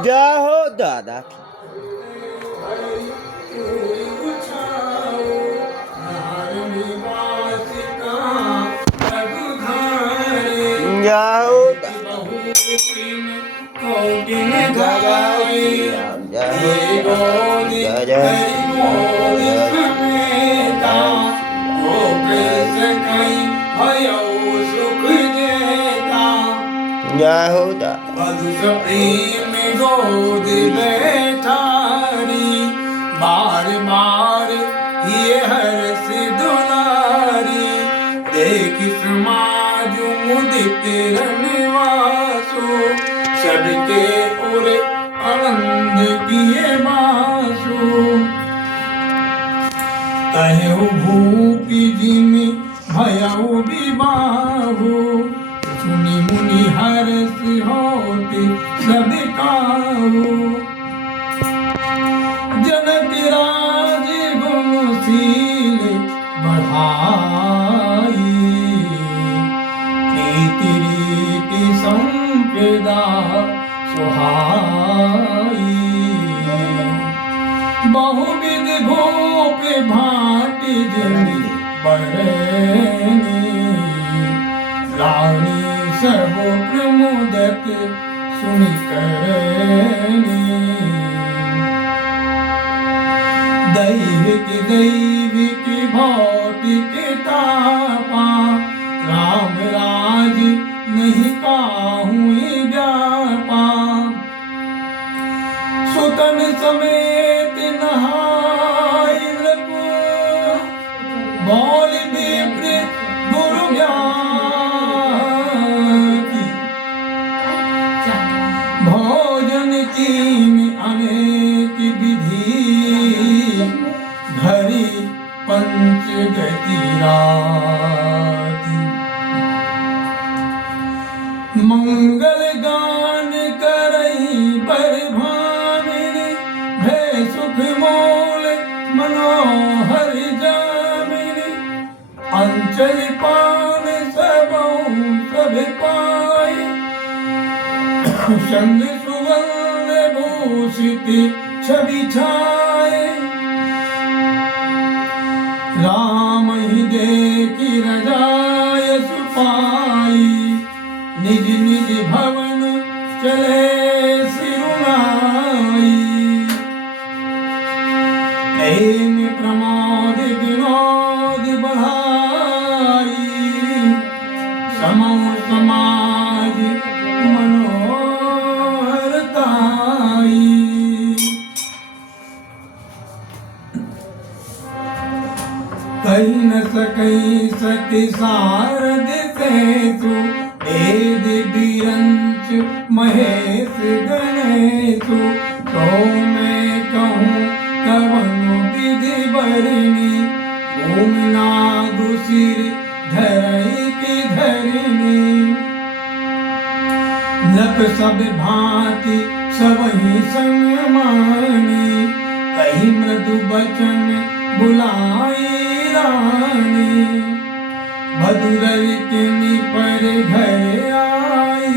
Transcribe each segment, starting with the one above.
जय हो दादा की। जय हो जय हो प्रेम गोद बैठारी बार बार ये हर्ष दुलारी देख समाज मुदित रनवासो सबके उर आनंद किए बासो कहो भूपी जिमि भयउ विवाहो सुनि मुनि हर्ष होते सब काहू जनक राज गुणशील बढ़ाई प्रीति रीति संप्रदा सुहाई बहुविध भूप भांति जनि बरनी रानी सर्व प्रमोदत सुनि करनी दैविक भौतिक तापा राम राज नहीं काहू व्यापा सुतन समेत नहाय बोल विप्र गुरु भोजन कीन अनेक विधि धरि पंच गति राति मंगल गान करई पर भामिनी भय सुख मोल मनोहर जामिनी अंचल पान सबौ सब पाए संग सुवर्ण भूषित छवि छाए राम ही देखी रजाय सुपाई निज निज भवन चले सिरुनाई प्रेम प्रमोद विनोद बढ़ाई समूह समाज कही न सकई सति सारद सेतु वेद बिरंच महेश गणेशु तो मैं कहूँ कवनु विधि बरनी भूमि नागु सिर धरई की धरनी नक सब भांति सबहि संमानी कही मृदु बचन बुलाई रानी बदुलर कनी पर घर आई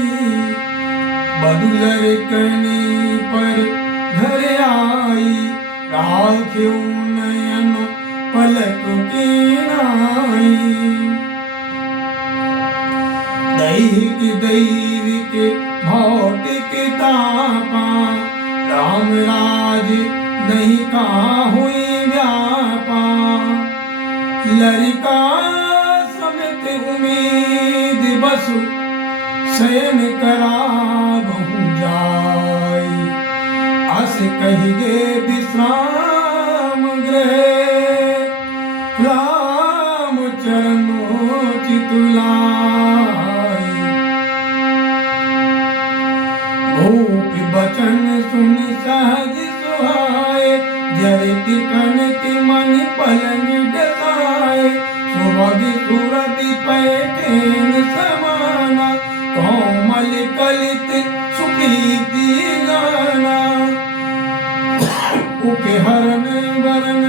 बदुलर कनी पर घर आई राख्यू नयन पलक की नाई दैविक भौतिक तापा राम राज नहीं काहुई व्यापा लरिका समित उम्मीद बसु शयन करा बहु जाई अस कहिगे विश्राम गृह राम चरणों चितुलाई भूप बचन सुन सहज सुहाए जरित कनक मन पलंग डसाए सुभग सुरति पैठेन समाना कोमल कलित सुप्रीति गाना उके हरन वरन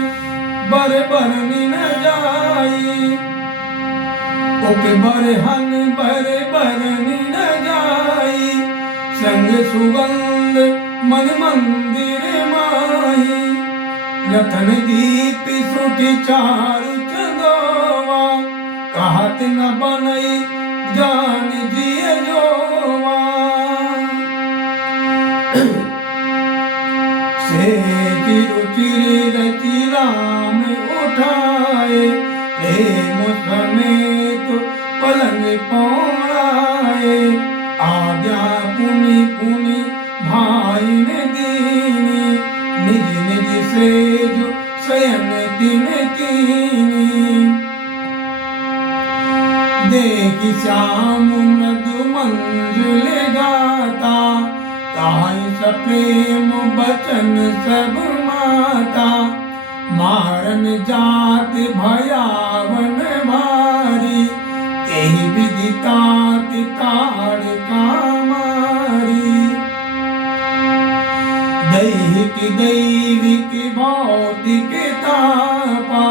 बर बरन न जाई उके बरहन बर बरन न जाई संग सुगंध मन मंदिर माही रतन दीप सुठी चारु चंदोवा कहत न बनई जान जिय जोवा से चिरुचिर रचि राम उठाए प्रेम समेत पलंग पौड़ाए आज्ञा पुनि पुनि भाई ने दीनी निज निज से जो स्वयं दिन कीनी देखि श्याम मृदु मंजुल गाता ताहि सप्रेम बचन सब माता मारन जात भयावन भारी एहि विधि तात ताड़ कामारी दैहिक दैविक भौतिक तापा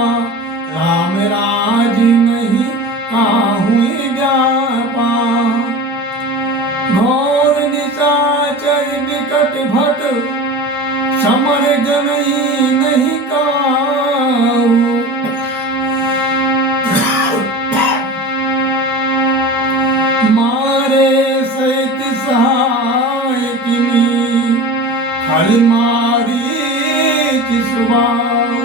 राम राज नहीं काहू व्यापा घोर निशाचर विकट भट समर गनई नहीं काहू मारे सहित सहाय किनी खल मारी किसवाऊ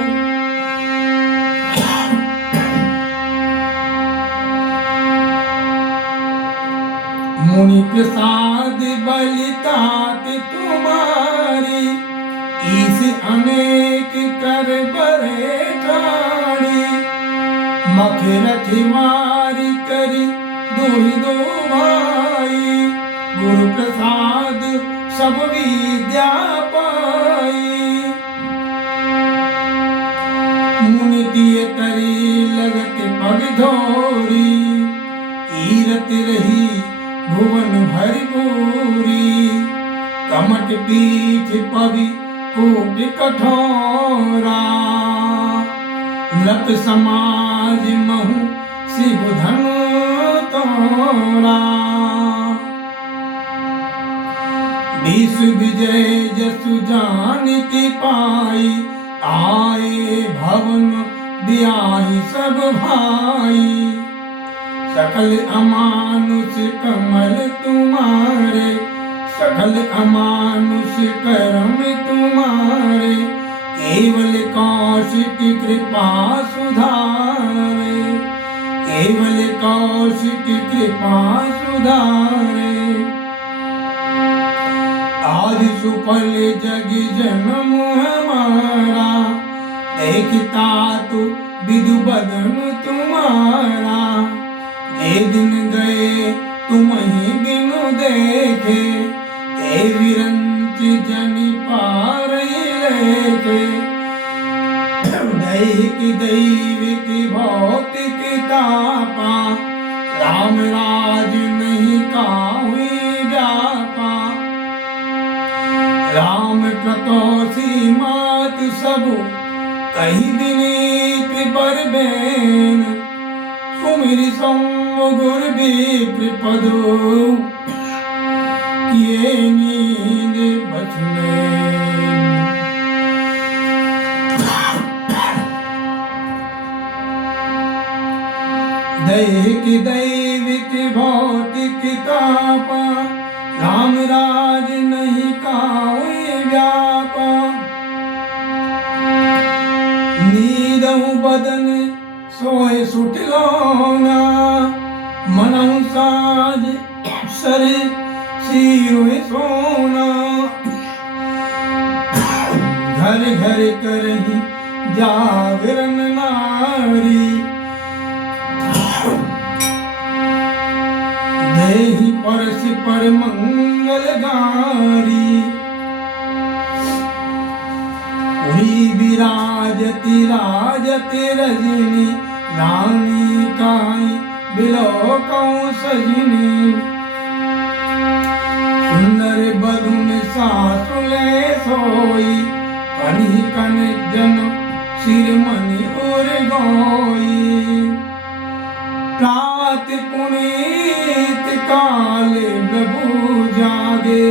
मुनि प्रसाद बलितात तुम्हारी इस अनेक कर बरे ठाड़ी मख रखी मारी करी दुहि दो भाई गुरु प्रसाद सब विद्या पाई मुनि दिए करी लगत पग धोरी ईरत रही भुवन भरि पूरी कमट पीठ पवि कोट कठोरा लप समाज महु शिव धन तोरा विश्व विजय जसु जान की पाई आए भवन ब्याही सब भाई सकल अमानुष कमल तुम्हारे सकल अमानुष कर्म तुम्हारे केवल कौशिक कृपा सुधारे केवल कौशिक कृपा सुधारे आज सुफल जग जन्म हमारा देखता तो विदु बदन तुम्हारा ये दिन गए तुम ही बिनु देखे ते विरंच जनि पार लेके दैहिक दैविक भौतिक तापा राम राज नहीं काहू व्यापा राम प्रतोषी मात सब कही विनीत बर बेन सुमिर गुर विप्रपदो ये नींद बचने दैहिक दैविक भौतिक तापा राम राज नहीं काहू व्यापा नीदहु बदन सोए सुटलौना मनहु साज सर सिरोए सोना घर घर करही जागरण नारी देहि परस पर मंगल गारी हुई विराजति राजति रजनी रानी काई बिलोकौं सजनी सुंदर बदुन सासुले सोई कनि कन जन सिरमणि उर गोई प्रात पुनीत काल प्रभु जागे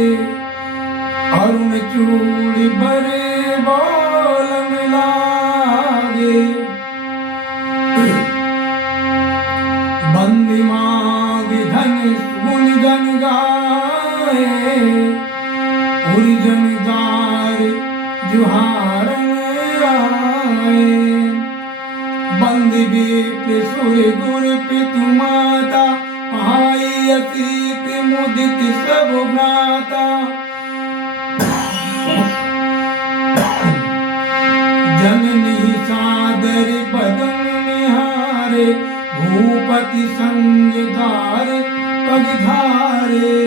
अरुण चूड़ी बरे बोलन लागे बंदी मांग धन गुण गन गाए उरी जमीदार जुहारन आए बंदी बीप सुर गुर पितु माता भाई अतीत मुदित सब भ्राता जननी सादर बदन निहारे भूपति संग धार पगधारे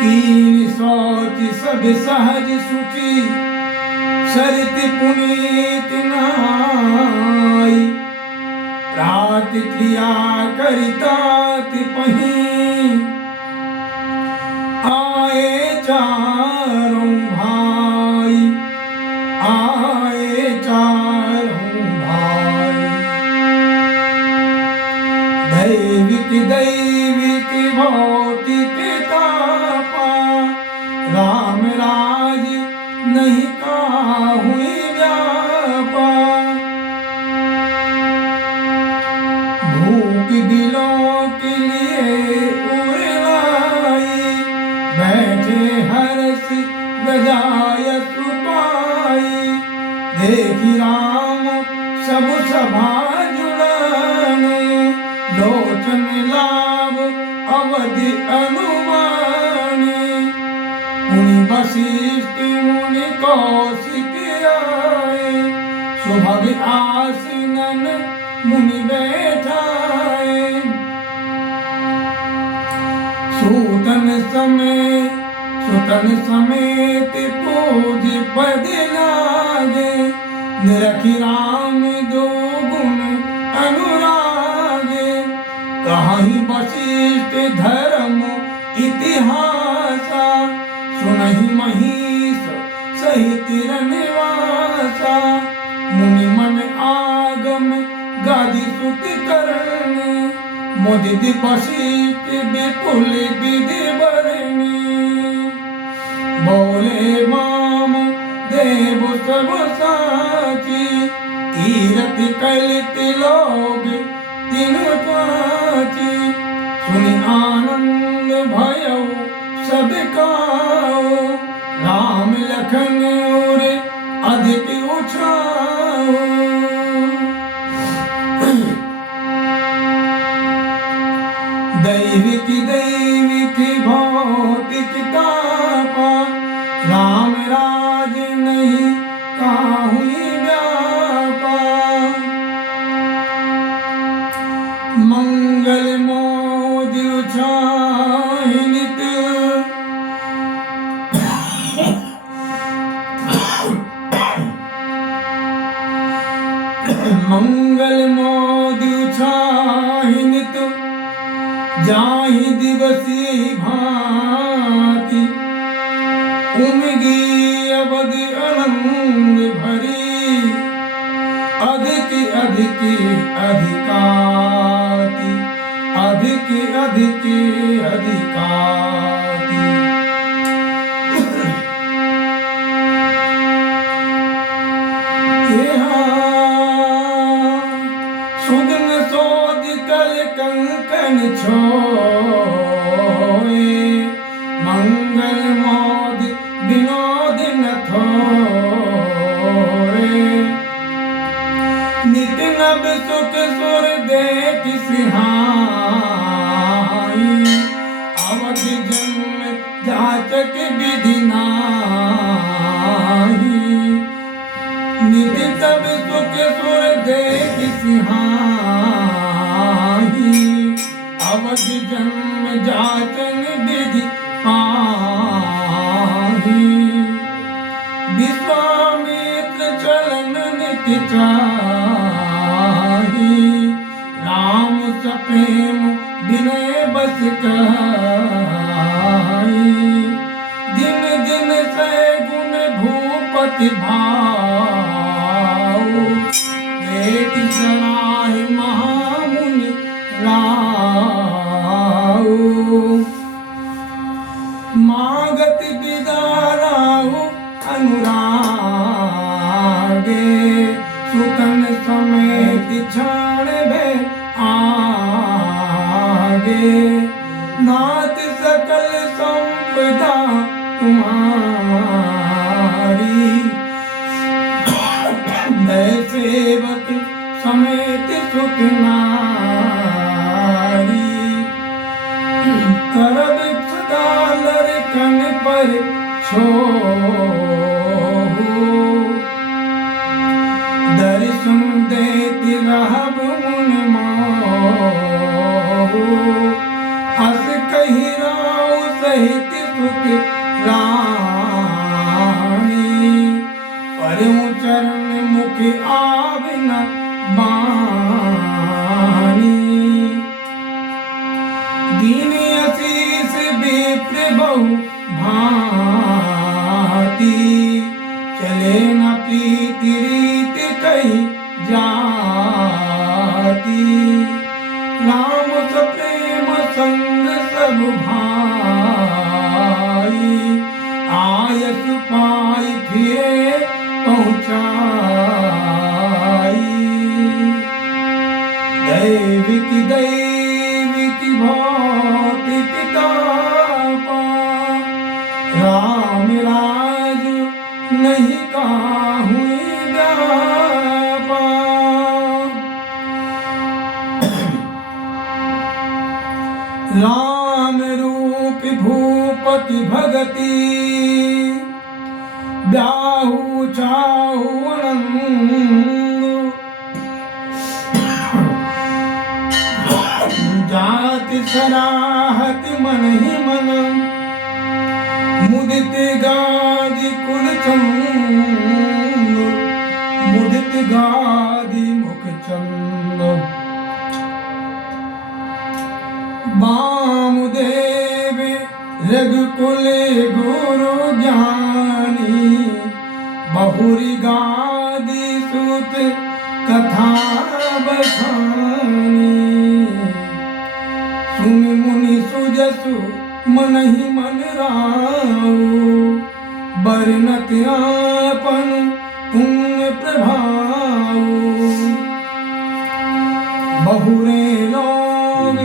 तीन सोच सब सहज सुचि सरित पुनीत नाई रात क्रिया करितात पही आए चारों भाई आए चारों भाई दैविक भौतिक तापा राम राज नहीं काहुई व्यापा भूख दिलों के लिए उड़ाई बैठे हर्ष बजाय सुपाई देखी राम सब सभा जुड़ाने लोचन लाभ अवधि अनुमाने मुनि वशिष्ठ मुनि कौशिक आए सुभग आसनन मुनि बैठाए सूतन समेत पूज पद लागे निरखि राम दो गुण अनुरागे कहीं वशिष्ठ धर्म इतिहासा सुनहि महिष सहित निवासा मुनि मन आगम गादी सुत करने मुदित वशिष्ठ विपुल विधि बरनी बोले माम देव सब साची तीरथ कलित लोग तीन पाची सुनि आनंद भयो सब काओ राम लखन और अधिक उछाओ दैविक भौतिक तापा राम राज नहीं काहुई व्यापा मंगल मोदि उछाहि नित मंगल मोदि उछाहि नित जाहि दिवसी भांति उमगी अवध आनंद भरी अधिक अधिकाति सुगन सोद कल कंकन छोए मंगल मोद विनोद न थोए नित नब सुख सुर देख सिहाई अवध जन्म जाचक विधि नाही नित तब सुख सुर देख सिहाई अवध जन्म जाचन विधि पाही विश्वामित्र चलन नित्य चाही राम सप्रेम विनय बस कहाई दिन दिन से गुण भूपति भाव एक सराय महामुनि राव सुतन समेत क्षण भे आगे, नाथ सकल संपदा तुम्हारी। मैं सेवक समेत सुत नारी, करब सदा लरकन पर छोहु, दर्शन देति रहब मुन मोहु। हस कहि राव सहित सुत रानी, परम चरण मुख आवे न बानी। दीन आशीष विप्र बहु भांति, चले न प्रीति रीत कही जाती। राम सप्रेम संग सब भाई, आयस पाई फिरे पहुँचाई। दैविकी दैविकी भौतिक तापा, राम राज नहीं काहू व्यापा। राम रूप भूपति भगति, ब्याहु चाहु अनंग। जाति सराहत मन ही मन, मुदित गादि कुल चंद। मुदित गादि मुख चंद, वामदेव रघुकुल गुरु ज्ञानी। बहुरी गादि सुत कथा बखानी। सुन मुनि सुजसु मन ही मन राऊ, बरनत आपन पुण्य प्रभाऊ। बहुरे लोग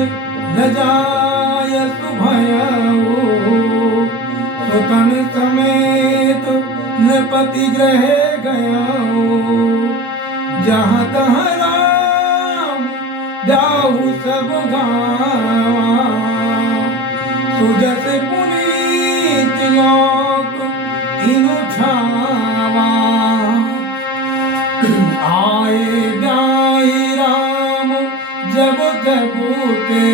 लजायसु भयऊ, सुतन समेत नृपति गृह गयऊ। जहाँ तहाँ राम ब्याहु सब गावा, सुजस पुनीत लोक तीनु छावा। आए ब्याही राम जब जबूते,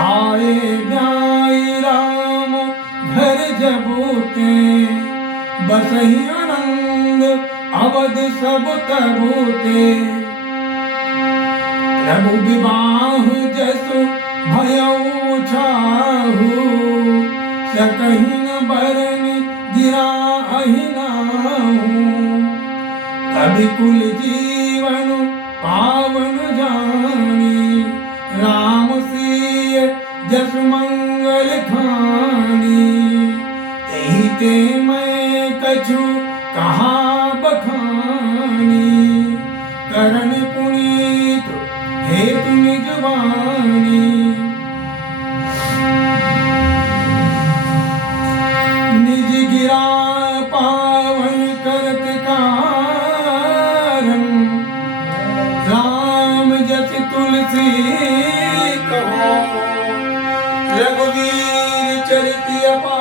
आए ब्याही राम घर जबूते। बसहि आनंद अवध सब तबूते, प्रभु विवाह जसु भयऊ छाहु। सकहि न बरन गिराहि नाहु, कवि कुल जीवन पावन जानी। राम सिय जस मंगल खानी, तेहि ते मैं कछु कहा बखानी। करण पुनीत हेतु निज वाणी, निज गिरा पावन करत कारण। राम जस तुलसी कहो, रघुवीर चरित अपार।